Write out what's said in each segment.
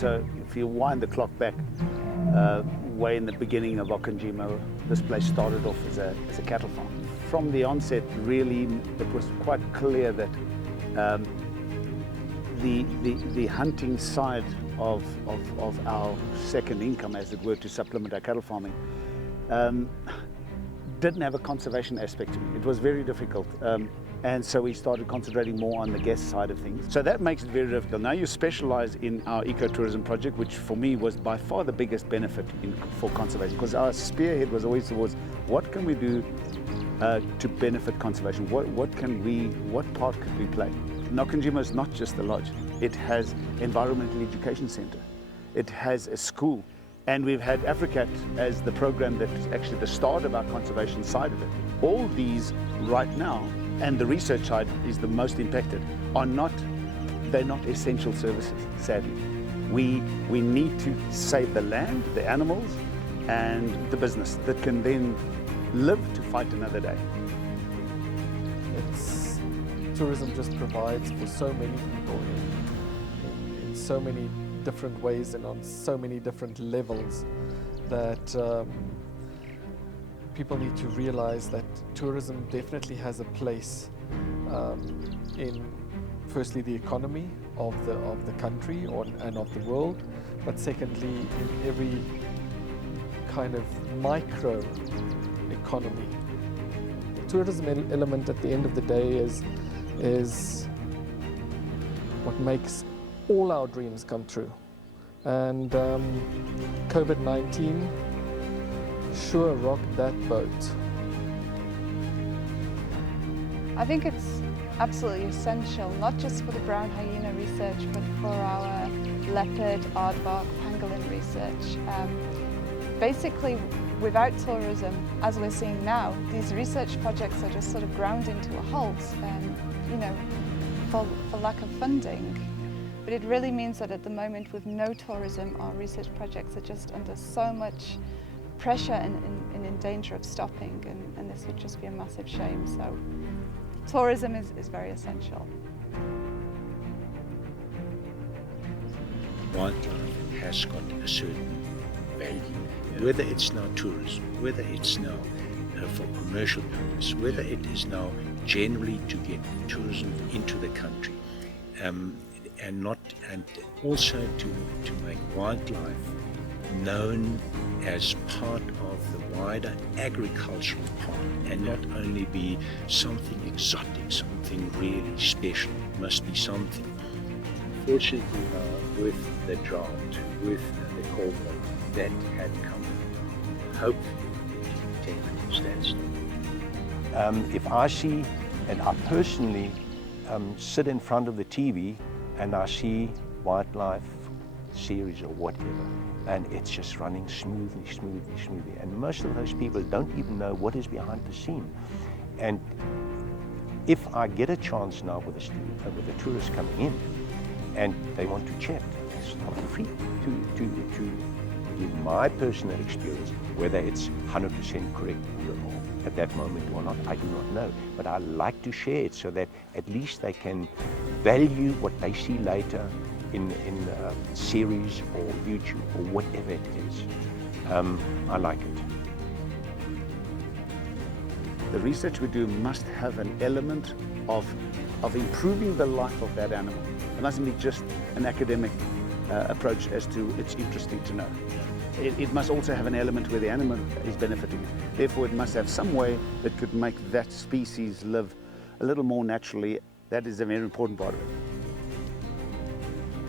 So if you wind the clock back, way in the beginning of Okonjima, this place started off as a cattle farm. From the onset, really, it was quite clear that the hunting side of our second income, as it were, to supplement our cattle farming, didn't have a conservation aspect to it. It was very difficult. And so we started concentrating more on the guest side of things. So that makes it very difficult. Now you specialize in our ecotourism project, which for me was by far the biggest benefit for conservation, because our spearhead was always towards what can we do to benefit conservation? What part could we play? Okonjima is not just a lodge. It has environmental education center. It has a school. And we've had AfriCat as the program that's actually the start of our conservation side of it. All these right now, and the research side is the most impacted, they're not essential services, sadly. We need to save the land, the animals, and the business that can then live to fight another day. Tourism just provides for so many people in so many different ways and on so many different levels that people need to realize that tourism definitely has a place in, firstly, the economy of the country and of the world, but secondly, in every kind of micro economy. The tourism element at the end of the day is what makes all our dreams come true. And COVID-19 sure rocked that boat. I think it's absolutely essential, not just for the brown hyena research, but for our leopard, aardvark, pangolin research. Basically, without tourism, as we're seeing now, these research projects are just sort of ground into a halt, for lack of funding. But it really means that at the moment, with no tourism, our research projects are just under so much pressure and in danger of stopping, and this would just be a massive shame. So tourism is very essential. Wildlife has got a certain value, whether it's now tourism, whether it's now for commercial purpose, whether it is now generally to get tourism into the country, and also to make wildlife known as part of the wider agricultural part, and not only be something exotic, something really special. It must be something. Unfortunately, with the drought, with the cold weather that had come, hopefully it can stand still. If I see, and I personally sit in front of the TV and I see wildlife series or whatever, and it's just running smoothly, and most of those people don't even know what is behind the scene. And if I get a chance now with a tourist coming in and they want to chat, I'm free to give my personal experience, whether it's 100% correct or at that moment or not, I do not know. But I like to share it so that at least they can value what they see later in series or YouTube or whatever it is. I like it. The research we do must have an element of improving the life of that animal. It mustn't be just an academic approach as to it's interesting to know. It must also have an element where the animal is benefiting. Therefore, it must have some way that could make that species live a little more naturally. That is a very important part of it.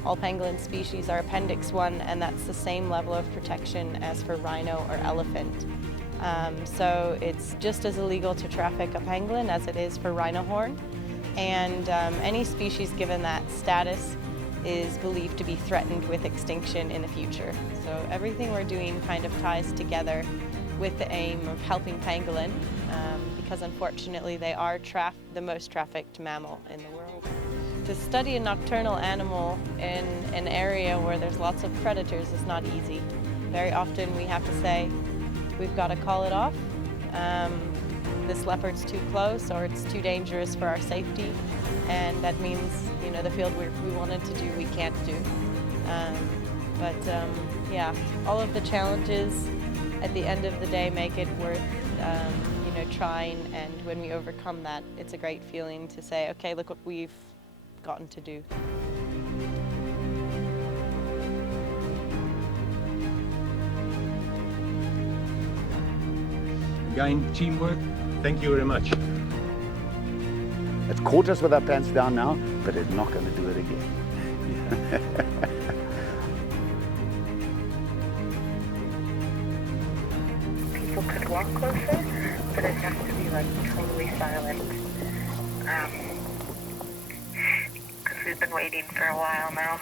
All pangolin species are Appendix 1, and that's the same level of protection as for rhino or elephant. So it's just as illegal to traffic a pangolin as it is for rhino horn. And any species given that status is believed to be threatened with extinction in the future. So everything we're doing kind of ties together with the aim of helping pangolin, because unfortunately they are the most trafficked mammal in the world. To study a nocturnal animal in an area where there's lots of predators is not easy. Very often we have to say, we've got to call it off. This leopard's too close or it's too dangerous for our safety, and that means, the field we wanted to do, we can't do. But yeah, all of the challenges at the end of the day make it worth trying, and when we overcome that, it's a great feeling to say, okay, look what we've gotten to do. Again, teamwork, thank you very much. It's caught us with our pants down now, but it's not going to do it again. People could walk closer, but it has to be like totally silent. Because we've been waiting for a while now.